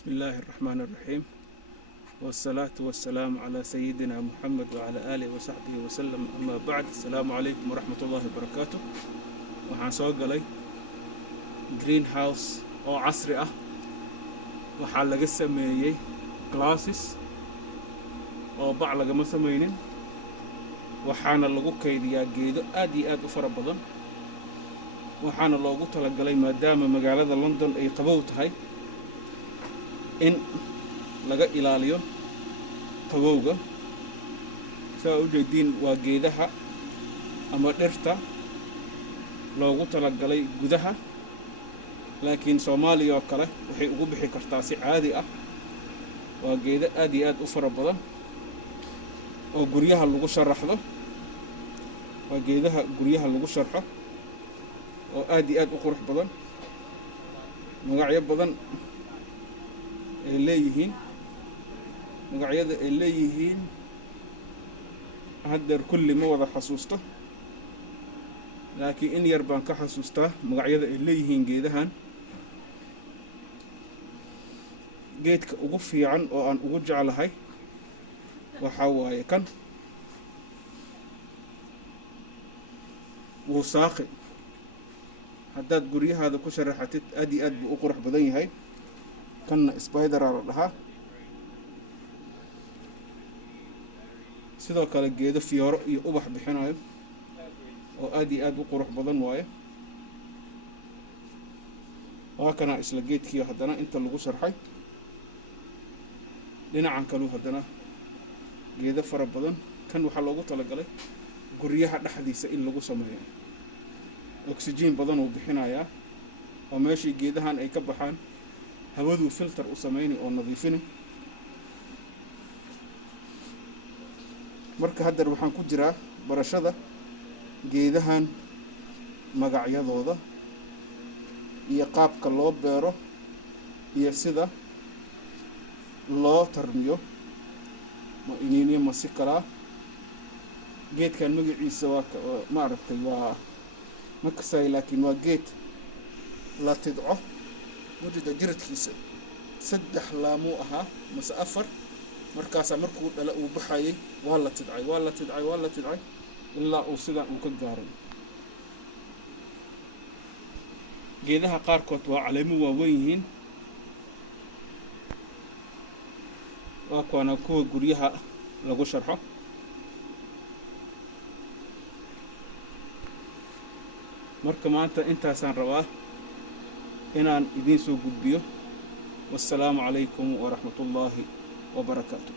بسم الله الرحمن الرحيم والصلاة والسلام على سيدنا محمد وعلى آله وصحبه وسلم. أما بعد، السلام عليكم ورحمة الله وبركاته. waxaan soo galay greenhouse oo casri ah. waxaa laga sameeyay glasses oo bac lagama samaynin. waxaana lagu kaydiyaa geedo aad iyo aad u fara badan. waxaana loogu talagalay maadaama magaalada London ay qabow tahay in laga ilaaliyo qabowga. saa u jeedin waa geedaha ama dhirta loogu talagalay gudaha, laakiin Soomaaliya oo kale waxay ugu bixi kartaa si caadi ah. waa geedo aad iyo aad u fara badan oo guryaha lagu sharaxdo. waa geedaha guryaha lagu sharxo oo aad iyo aad u qurux badan. magacyo badan ay leeyihiin. magacyada ay leeyihiin haddeer kulli ma wada xasuusto, laakiin in yar baan ka xasuustaa magacyada ay leeyihiin geedahan. geedka ugu fiican oo aan ugu jeclahay waxaa waaye kan wusaaqi. haddaad guryahaada ku sharaxatid aad iyo aad buu u qurux badan yahay. kanna spider la dhahaa. sidoo kale geedo fiyooro iyo ubax bixinayo oo aad iyo aad u qurux badan waaye. waa kana isla geedkii haddana inta lagu sharxay. dhinacan kalu haddana geedo fara badan. kan waxaa loogu talagalay guryaha dhexdiisa in lagu sameeyo. oxygen badan uu bixinayaa oo meeshii geedahan ay ka baxaan hawadu filter u sameeyay oo nadiifin. marka hadda waxaan ku jiraa barashada geedahan magacyadooda iyo qaabka loo beero iyo sida loo tarmiyo ma inini ma si kala. geedkan magaciisa waa ma aragtay waa makasay, laakiin waa geed la tidco wajida jiradkiisa 3 laamo ahaa mase 4. markaas markuu dhala uu baxayay waa la tidcay ilaa uu sidan uu ka gaaray. geedaha qaarkood waa caleemo waaweyn yihiin. waa kuwa guryaha lagu sharxo. marka maanta intaasaan rabaa inaan idiin soo gudbiyo. wassalaamu calaykum waraxmatullaahi وبركاته.